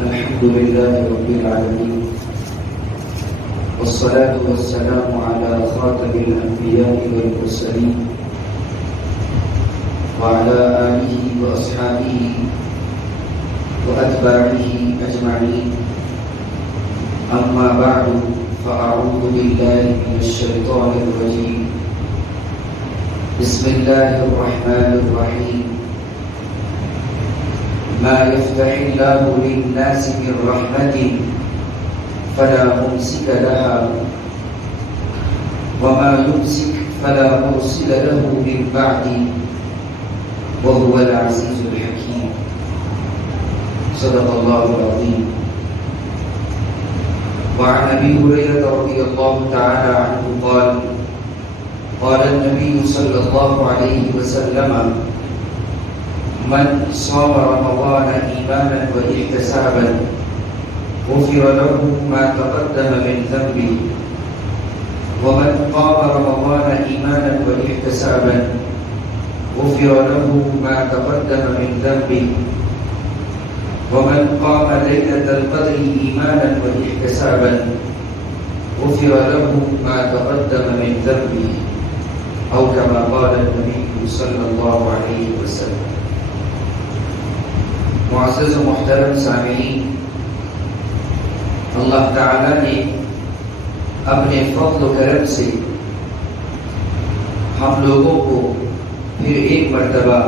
الحمد لله رب العالمين، والصلاة والسلام على خاتم الأنبياء والمرسلين وعلى آله وأصحابه وأتباعه أجمعين. أما بعد، فأعوذ بالله من الشيطان الرجيم. بسم الله الرحمن الرحيم. ما يفتح الله للناس من رحمة فلا ممسك لها وما يمسك فلا مرسل له من بعده وهو العزيز الحكيم. صدق الله العظيم. وعن أبي هريرة رضي الله تعالى عنه قال قال النبي صلى الله عليه وسلم: من صام رمضان إيمانا واحتسابا غفر له ما تقدم من ذنبه، ومن قام رمضان إيمانا واحتسابا غفر له ما تقدم من ذنبه، ومن قام ليلة القدر إيمانا واحتسابا غفر له ما تقدم من ذنبه، أو كما قال النبي صلى الله عليه وسلم. معزز و محترم سامعین، اللہ تعالیٰ نے اپنے فضل و کرم سے ہم لوگوں کو پھر ایک مرتبہ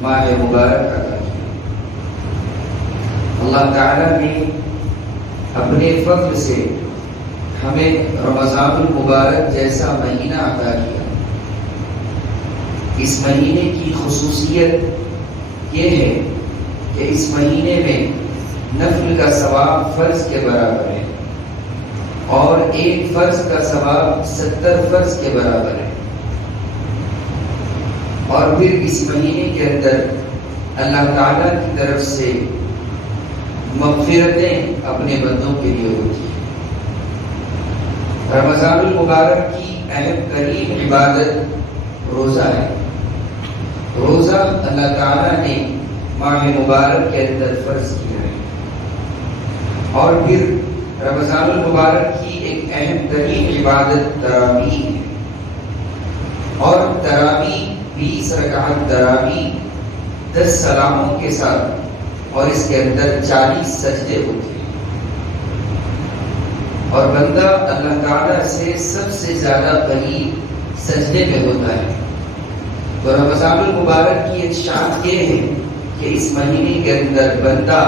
ماہ مبارک عطا کیا. اللہ تعالیٰ نے اپنے فضل سے ہمیں رمضان المبارک جیسا مہینہ عطا کیا. اس مہینے کی خصوصیت یہ ہے کہ اس مہینے میں نفل کا ثواب فرض کے برابر ہے، اور ایک فرض کا ثواب 70 فرض کے برابر ہے. اور پھر اس مہینے کے اندر اللہ تعالیٰ کی طرف سے مغفرتیں اپنے بندوں کے لیے ہوتی ہیں. رمضان المبارک کی اہم ترین عبادت روزہ ہے. روزہ اللہ تعالیٰ نے ماہ مبارک کے اندر فرض کیا ہے. اور پھر رمضان المبارک کی ایک اہم ترین عبادت تراویح ہے، اور تراویح 20 رکعت تراویح 10 سلاموں کے ساتھ، اور اس کے اندر 40 سجدے ہوتے ہیں. اور بندہ اللہ تعالیٰ سے سب سے زیادہ قریب سجدے میں ہوتا ہے. تو رمضان المبارک کی ایک شان یہ ہے کہ اس مہینے کے اندر بندہ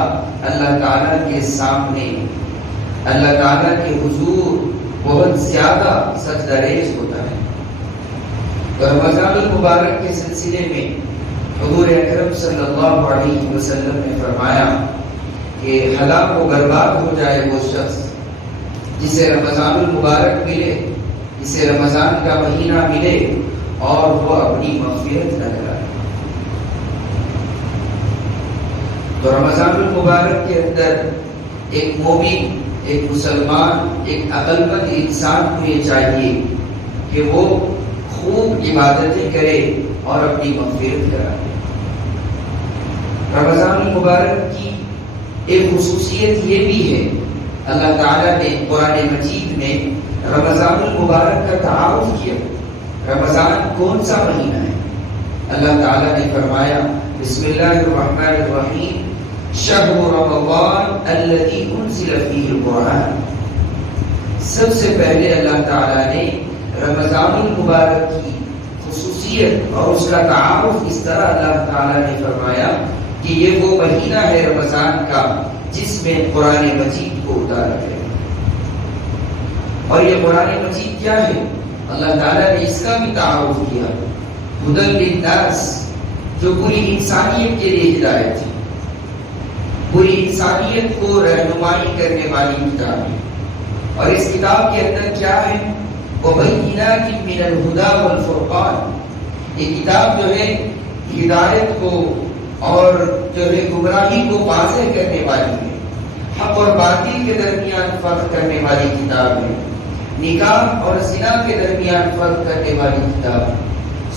اللہ تعالیٰ کے سامنے، اللہ تعالیٰ کے حضور بہت زیادہ سجدہ ریز ہوتا ہے. تو رمضان المبارک کے سلسلے میں حضور اکرم صلی اللہ علیہ وسلم نے فرمایا کہ ہلاک و برباد ہو جائے وہ شخص جسے رمضان المبارک ملے، جسے رمضان کا مہینہ ملے اور وہ اپنی مغفرت نہ کرائے. تو رمضان المبارک کے اندر ایک مومن، ایک مسلمان، ایک عقل مند انسان کو یہ چاہیے کہ وہ خوب عبادتیں کرے اور اپنی مغفرت کرائے. رمضان المبارک کی ایک خصوصیت یہ بھی ہے، اللہ تعالیٰ نے قرآن مجید میں رمضان المبارک کا تعارف کیا. رمضان کون سا مہینہ ہے؟ اللہ تعالیٰ نے فرمایا: بسم اللہ الرحمن الرحیم، شہر رمضان الذی انزل فیہ القرآن. سب سے پہلے اللہ تعالیٰ نے رمضان المبارک کی خصوصیت اور اس کا تعارف اس طرح اللہ تعالیٰ نے فرمایا کہ یہ وہ مہینہ ہے رمضان کا جس میں قرآن مجید کو اتارا گیا. اور یہ قرآن مجید کیا ہے؟ اللہ تعالیٰ نے اس کا بھی تعارف کیا، ہدی للناس، جو پوری انسانیت کے لیے ہدایت ہے، پوری انسانیت کو رہنمائی کرنے والی کتاب ہے. اور اس کتاب کے اندر کیا ہے؟ وَبَيِّنَاتٍ مِّنَ الْهُدَى وَالْفُرْقَانِ. یہ کتاب جو ہے ہدایت کو اور جو ہے گمراہی کو واضح کرنے والی ہے، حق اور باطل کے درمیان فرق کرنے والی کتاب ہے، نکاح اور زنا کے درمیان فرق کرنے والی کتاب ہے،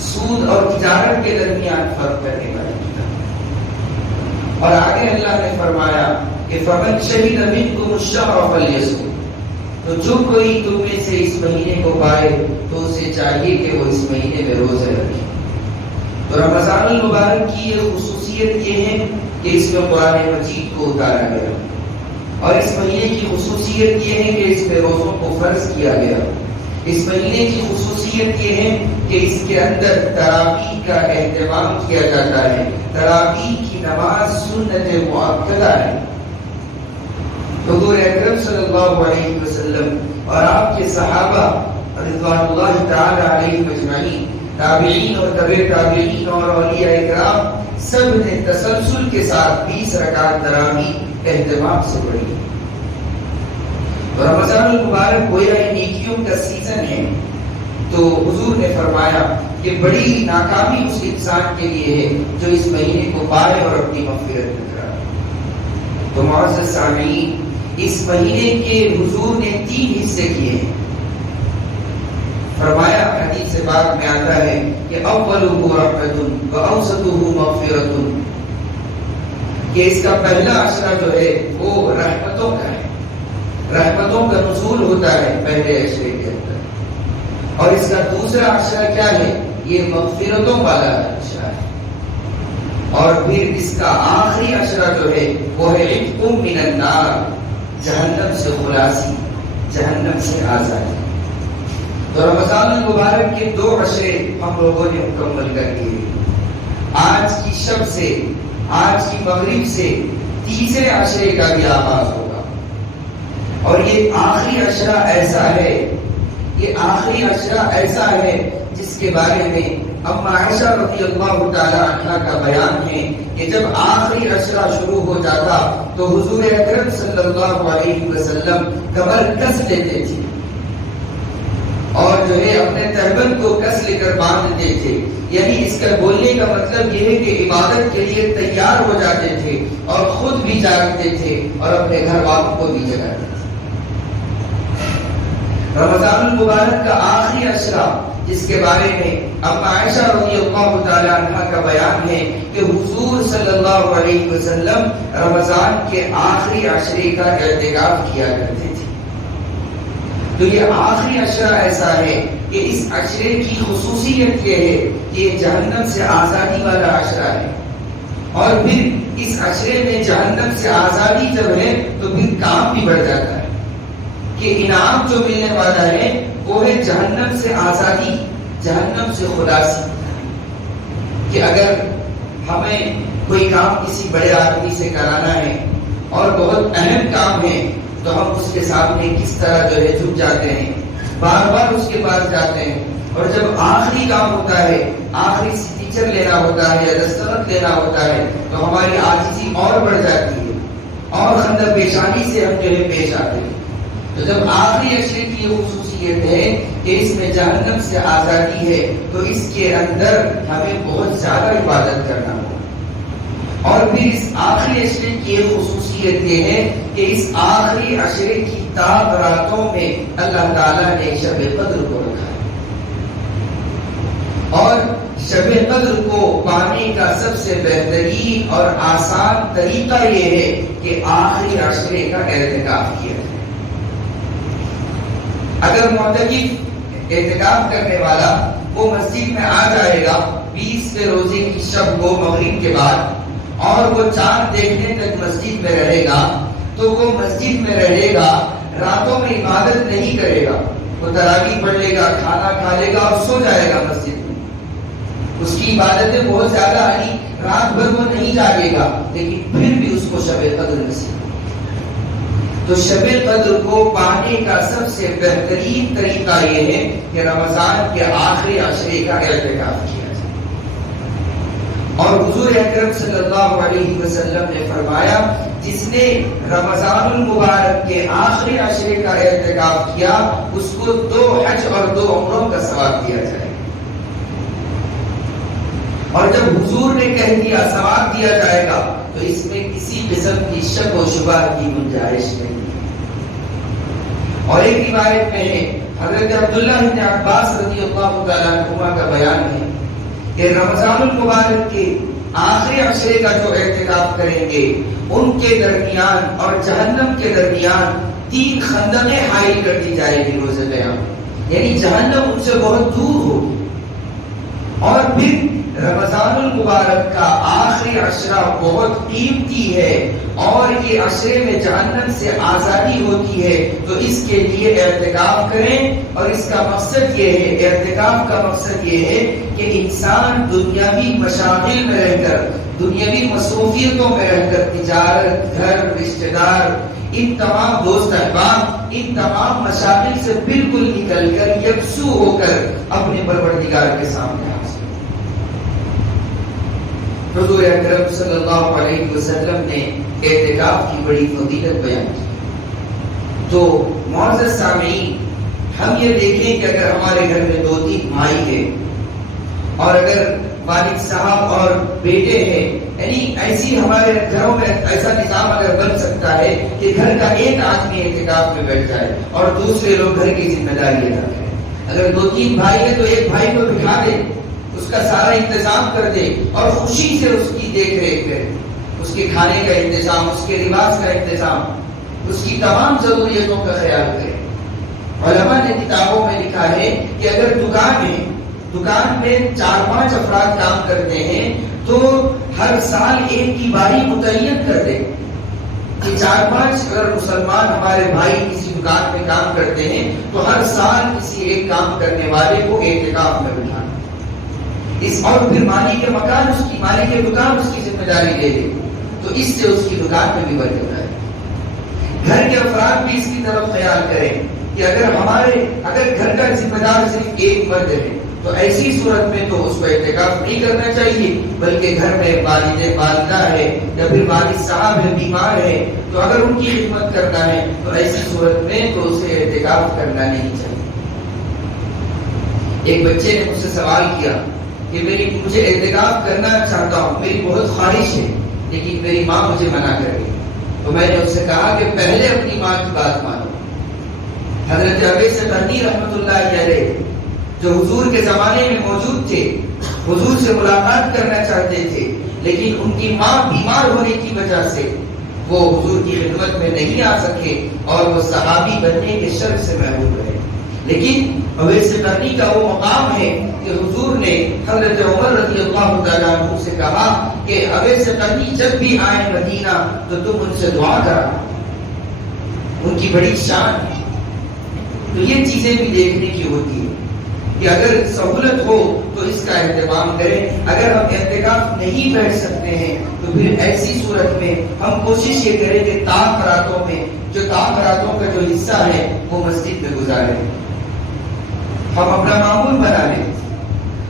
سود اور تجارت کے درمیان فرق کرنے والی کتاب. اور آگے اللہ نے فرمایا کہ کہ فمن شہد منکم الشہر فلیصم، تو جو کوئی تم میں سے اس مہینے کو پائے تو اسے چاہیے کہ وہ اس مہینے میں روزے رکھے۔ تو رمضان المبارک کی یہ خصوصیت یہ ہے کہ اس میں قرآن مجید کو اتارا گیا، اور اس مہینے کی خصوصیت یہ ہے کہ اس میں روزوں کو فرض کیا گیا۔ اس مہینے کی خصوصیت یہ ہے کہ اس کے اندر تراویح کا اہتمام کیا جاتا ہے۔ تراویح کی نماز سنت مؤکدہ ہے۔ حضور اکرم صلی اللہ علیہ وسلم اور آپ کے صحابہ رضوان اللہ تعالی علیہم اجمعین، تابعین اور تبع تابعین اور اولیاء اکرام سب نے تسلسل کے ساتھ 20 رکعت تراویح اہتمام سے پڑھی۔ رمضان المبارک گویا نیکیوں کا سیزن ہے، تو حضور نے فرمایا کہ بڑی ناکامی اس انسان کے لیے ہے جو اس مہینے کو پائے اور اپنی مغفرت نہ کرائے۔ تو معزز سامعین، اس مہینے کے حضور نے 3 حصے کیے ہیں۔ فرمایا حدیث سے بعد میں آتا ہے کہ اولہ رحمۃ واوسطہ مغفرۃ، کہ اس کا پہلا عشرہ جو ہے وہ رحمتوں کا ہے، رحمتوں کا نزول ہوتا ہے پہلے عشرے کے اندر، اور اس کا دوسرا عشرہ کیا ہے؟ یہ مغفرتوں والا عشرہ ہے، اور پھر اس کا آخری عشرہ جو ہے وہ ہے عتق من النار، جہنم سے خلاصی، جہنم سے آزادی۔ تو رمضان المبارک کے 2 عشرے ہم لوگوں نے مکمل کر دیے۔ آج کی شب سے، آج کی مغرب سے تیسرے عشرے کا بھی آغاز ہوگا، اور یہ آخری عشرہ ایسا ہے، یہ آخری عشرہ ایسا ہے جس کے بارے میں اما عائشہ رضی اللہ تعالی عنہا کا بیان ہے کہ جب آخری عشرہ شروع ہو جاتا تو حضور اکرم صلی اللہ علیہ وسلم کمر کس لیتے تھے، اور جو ہے اپنے تہبند کو کس لے کر باندھتے تھے۔ یعنی اس کا بولنے کا مطلب یہ ہے کہ عبادت کے لیے تیار ہو جاتے تھے، اور خود بھی جاگتے تھے اور اپنے گھر والوں کو بھی جگاتے تھے۔ رمضان المبارک کا آخری عشرہ جس کے بارے میں اما عائشہ رضی اللہ تعالی عنہا کا بیان ہے کہ حضور صلی اللہ علیہ وسلم رمضان کے آخری عشرے کا اعتکاف کیا کرتے تھے۔ تو یہ آخری عشرہ ایسا ہے کہ اس عشرے کی خصوصیت یہ ہے کہ یہ جہنم سے آزادی والا عشرہ ہے، اور پھر اس عشرے میں جہنم سے آزادی جب ہے تو پھر کام بھی بڑھ جاتا ہے کہ انعام جو ملنے والا ہے وہ ہے جہنم سے آزادی، جہنم سے خلاصی۔ کہ اگر ہمیں کوئی کام کسی بڑے آدمی سے کرانا ہے اور بہت اہم کام ہے تو ہم اس کے سامنے کس طرح جو ہے جھک جاتے ہیں، بار بار اس کے پاس جاتے ہیں، اور جب آخری کام ہوتا ہے، آخری سگنیچر لینا ہوتا ہے یا دستخط لینا ہوتا ہے تو ہماری عاجزی اور بڑھ جاتی ہے، اور خندہ پیشانی سے ہم جو ہے پیش آتے ہیں۔ تو جب آخری عشرے کی یہ خصوصیت ہے کہ اس میں جہنم سے آزادی ہے تو اس کے اندر ہمیں بہت زیادہ عبادت کرنا ہوگا۔ اور پھر اس آخری عشرے کی یہ خصوصیت یہ ہے کہ اس آخری عشرے کی تاب راتوں میں اللہ تعالیٰ نے شب قدر کو رکھا ہے، اور شب قدر کو پانے کا سب سے بہترین اور آسان طریقہ یہ ہے کہ آخری عشرے کا اعتکاف کیا جائے۔ اگر معتکف اعتکاف کرنے والا وہ مسجد میں آ جائے گا 20ویں روزے کی شب کو مغرب کے بعد، اور وہ چاند دیکھنے تک مسجد میں رہے گا، تو وہ مسجد میں رہے گا، راتوں میں عبادت نہیں کرے گا، وہ تراویح پڑھ لے گا، کھانا کھا لے گا اور سو جائے گا مسجد میں۔ اس کی عبادتیں بہت زیادہ آئی، رات بھر وہ نہیں جاگے گا، لیکن پھر بھی اس کو شب قدر نصیب۔ تو شب قدر کو پانے کا سب سے بہترین طریقہ یہ ہے کہ رمضان کے آخری عشرے کا اعتکاف کیا جائے۔ اور حضور اکرم صلی اللہ علیہ وسلم نے فرمایا جس نے رمضان المبارک کے آخری عشرے کا اعتکاف کیا اس کو 2 حج اور 2 عمروں کا ثواب دیا جائے۔ اور جب حضور نے کہہ دیا ثواب دیا جائے گا تو اس میں کسی قسم کی شک و شبہ کی گنجائش نہیں۔ اور ایک روایت میں ہے حضرت عبداللہ بن عباس رضی اللہ تعالیٰ عنہما کا بیان ہے کہ رمضان المبارک کے آخری عشرے کا جو اعتکاف کریں گے ان کے درمیان اور جہنم کے درمیان 3 خندقیں حائل کر دی جائے گی روز قیامت، یعنی جہنم ان سے بہت دور ہوگی۔ اور پھر رمضان المبارک کا آخری عشرہ بہت قیمتی ہے اور یہ عشرے میں جہنم سے آزادی ہوتی ہے، تو اس کے لیے اعتکاف کریں۔ اور اس کا مقصد یہ ہے، اعتکاف کا مقصد یہ ہے کہ انسان دنیاوی مشاغل میں رہ کر، دنیاوی مصروفیتوں میں رہ کر، تجارت، گھر، رشتہ دار، ان تمام دوست احباب، ان تمام مشاغل سے بالکل نکل کر یکسو ہو کر اپنے پروردگار کے سامنے حاضر۔ حضور اکرم صلی اللہ علیہ وسلم نے اعتکاف کی بڑی فضیلت بیان کی۔ تو معزز سامعین، ہم یہ دیکھیں کہ اگر ہمارے گھر میں 2-3 بھائی ہیں اور اگر والد صاحب اور بیٹے ہیں، یعنی ایسی ہمارے گھروں میں ایسا نظام اگر بن سکتا ہے کہ گھر کا ایک آدمی اعتکاف میں بیٹھ جائے اور دوسرے لوگ گھر کی ذمہ داری ادا کریں۔ اگر 2-3 بھائی ہیں تو ایک بھائی کو بٹھا دے، اس کا سارا انتظام کر دے اور خوشی سے اس کی دیکھ ریکھ کرے، اس کے کھانے کا انتظام، اس کے لباس کا انتظام، اس کی تمام ضروریتوں کا خیال کرے۔ علماء نے کتابوں میں لکھا ہے کہ اگر دکان میں 4-5 افراد کام کرتے ہیں تو ہر سال ایک کی باری متعین کر دے کہ 4-5 اگر مسلمان ہمارے بھائی کسی دکان میں کام کرتے ہیں تو ہر سال کسی ایک کام کرنے والے کو اعتکاف میں بٹھانا، اور پھر مالک مکان اس کی، مالک دکان اس کی ذمہ داری لے لے، تو اس سے اس کی دکان میں بھی برکت آئے۔ گھر کے افراد بھی اس کی طرف خیال کریں کہ اگر گھر کا ذمہ دار صرف ایک مرد ہے تو ایسی صورت میں تو اس کو اعتکاف نہیں کرنا چاہیے، بلکہ گھر میں والدہ ہے یا پھر والد صاحب ہے، بیمار ہے، تو اگر ان کی خدمت کرنا ہے تو ایسی صورت میں تو اسے اعتکاف کرنا نہیں چاہیے۔ ایک بچے نے مجھ سے سوال کیا کہ مجھے اعتکاف کرنا چاہتا ہوں، میری بہت خواہش ہے لیکن میری ماں مجھے منع کر رہی ہے۔ تو میں نے اس سے کہا کہ پہلے اپنی ماں کی بات مانو۔ حضرت اویس قرنی رحمۃ اللہ علیہ جو حضور کے زمانے میں موجود تھے، حضور سے ملاقات کرنا چاہتے تھے، لیکن ان کی ماں بیمار ہونے کی وجہ سے وہ حضور کی خدمت میں نہیں آ سکے اور وہ صحابی بننے کے شرف سے محروم رہے۔ لیکن اویس قرنی کا وہ مقام ہے کہ حضور نے حضرت عمر رضی اللہ تعالیٰ عنہ سے کہا کہ اویس قرنی جب بھی آئے مدینہ تو تم ان سے دعا کرا، ان کی بڑی شان ہے۔ تو یہ چیزیں بھی دیکھنے کی ہوتی ہے کہ اگر سہولت ہو تو اس کا اہتمام کریں۔ اگر ہم اعتکاف نہیں بیٹھ سکتے ہیں تو پھر ایسی صورت میں ہم کوشش یہ کریں کہ تاخراتوں میں تاخراتوں کا جو حصہ ہے وہ مسجد میں گزاریں، ہم اپنا معمول بنا لیں،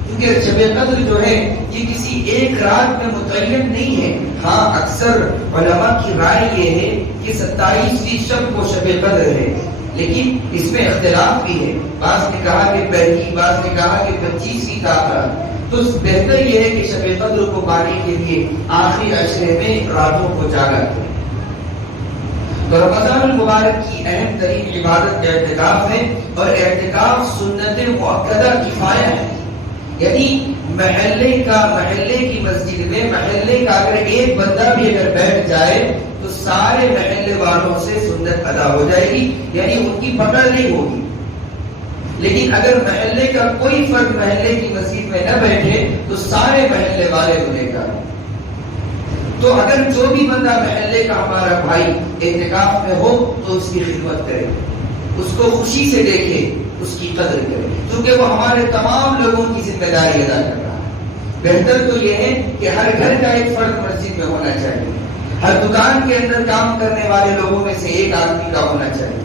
کیونکہ شب قدر جو ہے یہ کسی ایک رات میں متعین نہیں ہے۔ ہاں اکثر علماء کی رائے یہ ہے کہ 27ویں شب کو شب قدر ہے، لیکن اس میں اختلاف بھی ہے، بعض نے کہا کہ پہلی، بعض نے کہا کہ 25ویں تاخرات۔ تو بہتر یہ ہے کہ شب قدر کو پانے کے لیے آخری عشرے میں راتوں کو جاگا کریں۔ تو رمضان المبارک کی اہم ترین عبادت اعتکاف ہے، اور اعتکاف سنت مؤکدہ کفایہ ہے، یعنی محلے کی مسجد میں محلے کا اگر ایک بندہ بھی اگر بیٹھ جائے تو سارے محلے والوں سے سنت ادا ہو جائے گی، یعنی ان کی پکڑ نہیں ہوگی۔ لیکن اگر محلے کا کوئی فرد محلے کی مسجد میں نہ بیٹھے تو سارے محلے والے گنہگار ہیں۔ تو اگر جو بھی بندہ محلے کا ہمارا بھائی اعتکاف میں ہو تو اس کی خدمت کرے، اس کو خوشی سے دیکھے، اس کی قدر کرے، کیونکہ وہ ہمارے تمام لوگوں کی ذمہ داری ادا کر رہا ہے۔ بہتر تو یہ ہے کہ ہر گھر کا ایک فرد مسجد میں ہونا چاہیے، ہر دکان کے اندر کام کرنے والے لوگوں میں سے ایک آدمی کا ہونا چاہیے،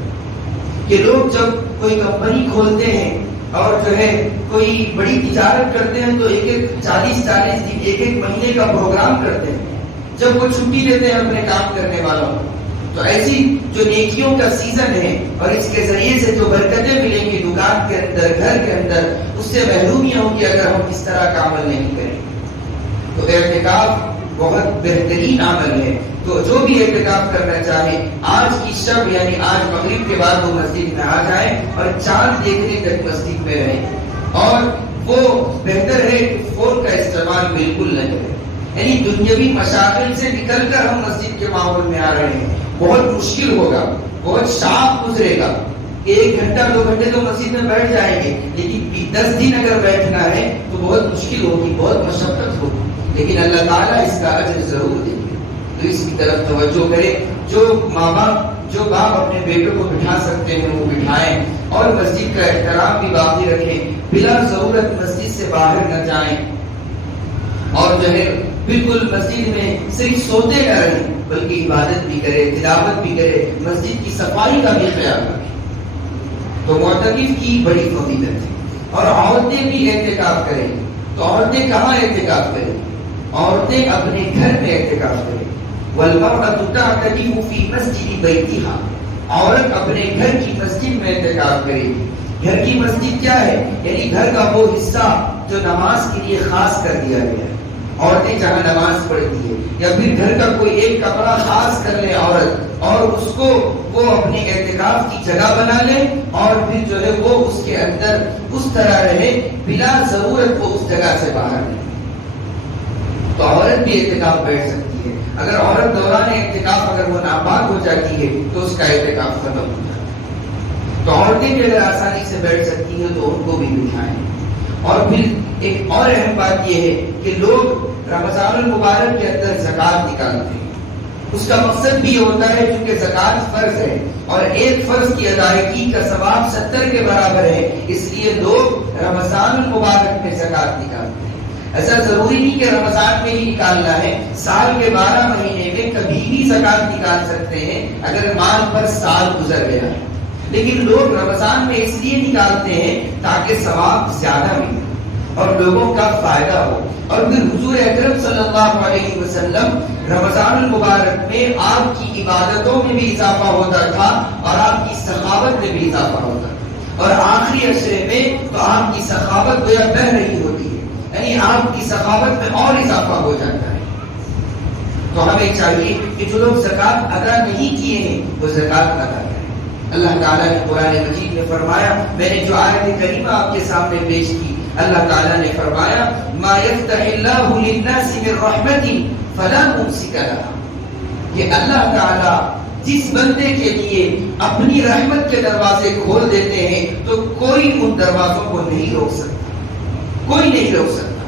کہ لوگ جب کوئی کمپنی کھولتے ہیں اور جو ہے کوئی بڑی تجارت کرتے ہیں تو ایک 40 دن ایک مہینے کا پروگرام کرتے ہیں، جب وہ چھٹی لیتے ہیں اپنے کام کرنے والوں کو، تو ایسی جو نیکیوں کا سیزن ہے اور اس کے ذریعے سے جو برکتیں ملیں گی دکان کے اندر، گھر کے اندر، اس سے محرومیاں ہوں گی اگر ہم اس طرح کا عمل نہیں کریں۔ تو اعتکاف بہت بہترین عمل ہے، تو جو بھی اعتکاف کرنا چاہے آج کی شب یعنی آج مغرب کے بعد وہ مسجد میں آ جائیں اور چاند دیکھنے تک مسجد میں رہیں، اور وہ بہتر ہے کہ فون کا استعمال بالکل نہ کریں، یعنی دنیاوی مشاغل سے نکل کر ہم مسجد کے ماحول میں آ رہے ہیں، بہت مشکل ہوگا، بہت شاق گزرے گا. 1 گھنٹہ 2 گھنٹے تو مسجد میں بیٹھ جائیں گے، لیکن 10 دن اگر بیٹھنا ہے تو بہت مشکل ہوگی، بہت مشقت ہوگی. لیکن اللہ تعالیٰ اس کا اجر ضرور دیں گے. تو اس کی طرف توجہ کرے. جو ماں باپ، جو باپ اپنے بیٹوں کو بٹھا سکتے ہیں وہ بٹھائیں، اور مسجد کا احترام بھی باقی رکھیں. بلا ضرورت مسجد سے باہر نہ جائیں، اور جو ہے بالکل مسجد میں صرف سوتے نہ رہیں، بلکہ عبادت بھی کرے، تلاوت بھی کرے، مسجد کی صفائی کا بھی خیال رکھیں. تو معتکف کی بڑی فضیلت ہے. اور عورتیں بھی اعتکاف کریں. تو عورتیں کہاں اعتکاف کریں؟ عورتیں اپنے گھر میں اعتکاف کریں. وَالْمَرْأَةُ تَعْتَكِفُ فِي مَسْجِدِ بَيْتِهَا، عورت اپنے گھر کی مسجد میں اعتکاف کرے گی. گھر کی مسجد کیا ہے؟ یعنی گھر کا وہ حصہ جو نماز کے لیے خاص کر دیا گیا ہے. عورتیں جہاں نماز پڑھتی ہے، یا پھر گھر کا کوئی ایک کپڑا خاص کر لے عورت، اور اس کو وہ اپنے اعتکاف کی جگہ بنا لے، اور پھر جو ہے وہ اس کے اندر اس طرح رہے، بلا ضرورت وہ اس جگہ سے باہر نہیں. تو عورت بھی اعتکاف بیٹھ سکتی ہے. اگر عورت دوران اعتکاف اگر وہ ناپاک ہو جاتی ہے تو اس کا اعتکاف ختم ہو جاتا ہے. تو عورتیں بھی اگر آسانی سے بیٹھ سکتی ہیں تو ان کو بھی بٹھائیں. اور پھر ایک اور اہم بات یہ ہے کہ لوگ رمضان المبارک کے اندر زکوٰۃ نکالتے ہیں. اس کا مقصد بھی ہوتا ہے چونکہ زکوٰۃ فرض ہے، اور ایک فرض کی ادائیگی کا ثواب 70 کے برابر ہے، اس لیے لوگ رمضان المبارک میں زکوٰۃ نکالتے ہیں. ایسا ضروری نہیں کہ رمضان میں ہی نکالنا ہے، سال کے 12 مہینے میں کبھی بھی زکوٰۃ نکال سکتے ہیں اگر مال پر سال گزر گیا ہے. لیکن لوگ رمضان میں اس لیے نکالتے ہیں تاکہ ثواب زیادہ ملے اور لوگوں کا فائدہ ہو. اور پھر حضور اکرم صلی اللہ علیہ وسلم رمضان المبارک میں آپ کی عبادتوں میں بھی اضافہ ہوتا تھا، اور آپ کی سخاوت میں بھی اضافہ ہوتا تھا. اور آخری عشرے میں تو آپ کی سخاوت گویا بہہ رہی ہوتی ہے، یعنی آپ کی سخاوت میں اور اضافہ ہو جاتا ہے. تو ہمیں چاہیے کہ جو لوگ زکوٰۃ ادا نہیں کیے ہیں وہ زکوٰۃ ادا کریں. اللہ تعالیٰ نے قرآن مجید میں فرمایا، میں نے جو آیت کریمہ آپ کے سامنے پیش کی، اللہ تعالیٰ نے فرمایا ما یفتح اللہ للناس من رحمت فلا ممسک لها، کہ اللہ تعالیٰ جس بندے کے لیے اپنی رحمت کے دروازے کھول دیتے ہیں تو کوئی ان دروازوں کو نہیں روک سکتا، کوئی نہیں روک سکتا.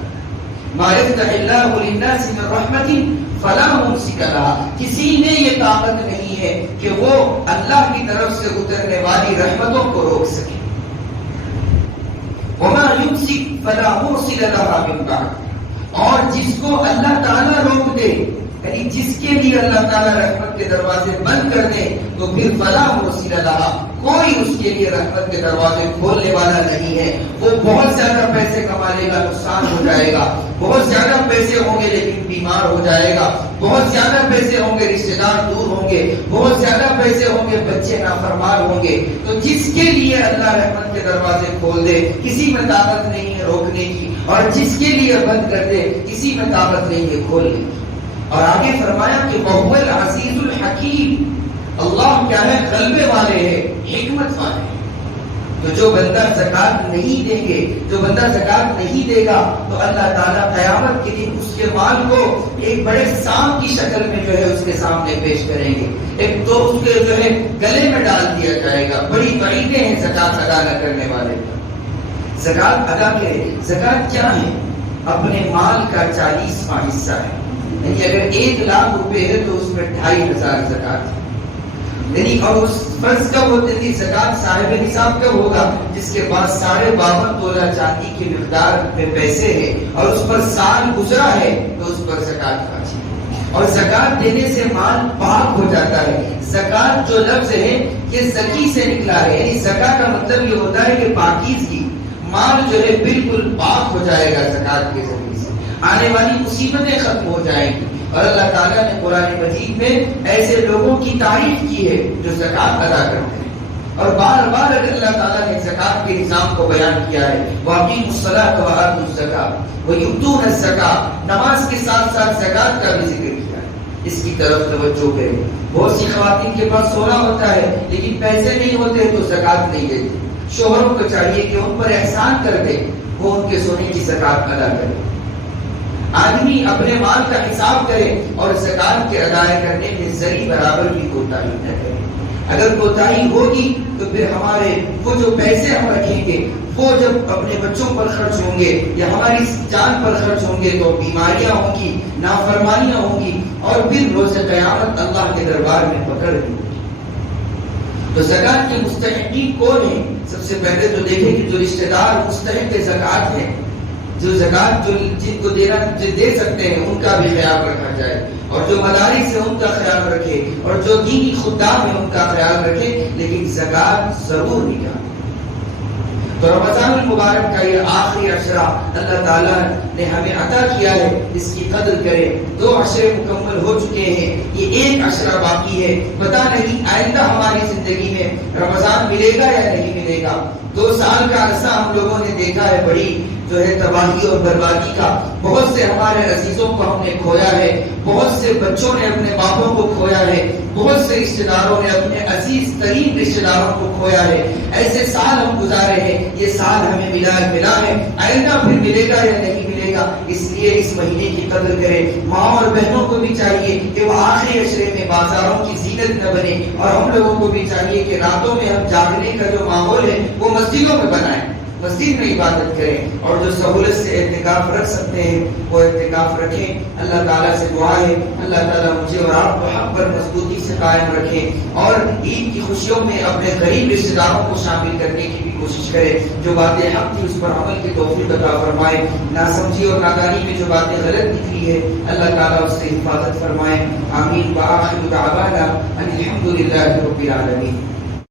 ما یفتح اللہ للناس من رحمت فلا ممسک لها، کسی میں یہ طاقت نہیں ہے کہ وہ اللہ کی طرف سے اترنے والی رحمتوں کو روک سکے. وما یمسک فلا مرسل لها من بعد، اور جس کو اللہ تعالیٰ روک دے، یعنی جس کے لیے اللہ تعالیٰ رحمت کے دروازے بند کر دے تو پھر فلا مرسل لها، کوئی اس کے لیے رحمت کے دروازے کھولنے والا نہیں ہے. وہ بہت زیادہ پیسے کما لے گا، نقصان ہو جائے گا. بہت زیادہ پیسے ہوں گے لیکن بیمار ہو جائے گا. بہت زیادہ پیسے ہوں گے، رشتے دار دور ہوں گے. بہت زیادہ پیسے ہوں گے، بچے نافرمان ہوں گے. تو جس کے لیے اللہ رحمت کے دروازے کھول دے کسی میں طاقت نہیں ہے روکنے کی، اور جس کے لیے بند کر دے کسی میں طاقت نہیں ہے کھولنے کی. اور آگے فرمایا کہ وَهُوَ الْعَزِيزُ الْحَكِيمُ، اللہ کیا ہے؟ غلبے والے ہیں، حکمت والے ہیں. تو جو بندہ زکوٰۃ نہیں دیں گے، جو بندہ زکوٰۃ نہیں دے گا تو اللہ تعالیٰ قیامت کے دن اس کے مال کو ایک بڑے سانپ کی شکل میں جو ہے اس کے سامنے پیش کریں گے. ایک تو اس کے جو ہے گلے میں ڈال دیا جائے گا. بڑی وعیدیں ہیں زکوٰۃ ادا نہ کرنے والے پر. زکوٰۃ ادا کرے. زکوٰۃ کیا ہے؟ اپنے مال کا 40واں حصہ ہے. یعنی اگر 1 لاکھ روپے ہے تو اس میں 2500 زکوٰۃ ہے. یعنی اور اس فرض کب ہوتی تھی؟ زکوٰۃ صاحب نصاب کب ہوگا؟ جس کے پاس 52.5 تولہ چاندی کی مقدار میں پیسے ہیں اور اس پر سال گزرا ہے تو اس پر زکوٰۃ واجب ہے. اور زکوٰۃ دینے سے مال پاک ہو جاتا ہے. زکوٰۃ جو لفظ ہے یہ زکی سے نکلا ہے، یعنی زکوٰۃ کا مطلب یہ ہوتا ہے کہ پاکیزگی. مال جو ہے بالکل پاک ہو جائے گا زکوٰۃ کے ذریعے سے. آنے والی مصیبتیں ختم ہو جائیں گی. اور اللہ تعالیٰ نے قرآن مجید میں ایسے لوگوں کی تعریف کی ہے جو زکوٰۃ ادا کرتے ہیں. اور بار بار اگر اللہ تعالیٰ نے زکوٰۃ کے نظام کو بیان کیا ہے، وَأَقِیمُوا الصَّلَاةَ وَآتُوا الزَّکَاةَ وَیُؤْتُونَ الزَّکَاةَ، نماز کے ساتھ ساتھ زکوٰۃ کا بھی ذکر کیا ہے. اس کی طرف توجہ کریں. بہت سی خواتین کے پاس سونا ہوتا ہے لیکن پیسے نہیں ہوتے تو زکوٰۃ نہیں دیتے. شوہروں کو چاہیے کہ ان پر احسان کر دے، وہ ان کے سونے کی زکوٰۃ ادا کرے. آدمی اپنے مال کا حساب کرے اور زکات کے ادا کرنے میں ذری برابر بھی کوتاہی نہ کرے. اگر کوتاہی ہوگی تو پھر ہمارے وہ جو پیسے ہم رکھیں گے وہ جب اپنے بچوں پر خرچ ہوں گے یا ہماری جان پر خرچ ہوں گے تو بیماریاں ہوں گی، نافرمانیاں ہوں گی، اور پھر روز قیامت اللہ کے دربار میں پکڑ ہوگی. تو زکات کے مستحقین کون ہیں؟ سب سے پہلے تو دیکھیں کہ جو رشتہ دار مستحق زکات ہیں، جو زکات جن کو دے سکتے ہیں ان کا بھی خیال رکھا جائے، اور جو مدارس ہیں ان کا خیال رکھے، اور جو دینی خدام ہیں ان کا خیال رکھے، لیکن زکات ضرور نکالے. تو رمضان المبارک کا یہ آخری عشرہ اللہ تعالیٰ نے ہمیں عطا کیا ہے، اس کی قدر کریں. 2 عشرے مکمل ہو چکے ہیں، یہ 1 عشرہ باقی ہے. پتہ نہیں آئندہ ہماری زندگی میں رمضان ملے گا یا نہیں ملے گا. 2 سال کا عرصہ ہم لوگوں نے دیکھا ہے بڑی جو ہے تباہی اور بربادی کا. بہت سے ہمارے عزیزوں کو ہم نے کھویا ہے، بہت سے بچوں نے اپنے باپوں کو کھویا ہے، بہت سے رشتہ داروں نے اپنے عزیز ترین رشتہ داروں کو کھویا ہے. ایسے سال ہم گزارے ہیں، یہ سال ہمیں ملا ہے. آئندہ پھر ملے گا یا نہیں ملے گا، اس لیے اس مہینے کی قدر کریں. ماں اور بہنوں کو بھی چاہیے کہ وہ آخری عشرے میں بازاروں کی زینت نہ بنے، اور ہم لوگوں کو بھی چاہیے کہ راتوں میں ہم جاگنے کا جو ماحول ہے وہ مسجدوں میں بنائیں، مسجد میں عبادت کریں، اور جو سہولت سے اعتکاف رکھ سکتے ہیں وہ اعتکاف رکھیں. اللہ تعالیٰ سے دعا ہے اللہ تعالیٰ مجھے اور آپ کو حق پر مضبوطی سے قائم رکھے، اور عید کی خوشیوں میں اپنے غریب رشتہ داروں کو شامل کرنے کی بھی کوشش کرے. جو باتیں حق تھی اس پر عمل کی توفیق عطا فرمائے. ناسمجھی اور نادانی میں جو باتیں غلط نکلی ہے اللہ تعالیٰ اس سے حفاظت فرمائے. آمین. وآخر دعوانا ان الحمد للہ رب العالمین.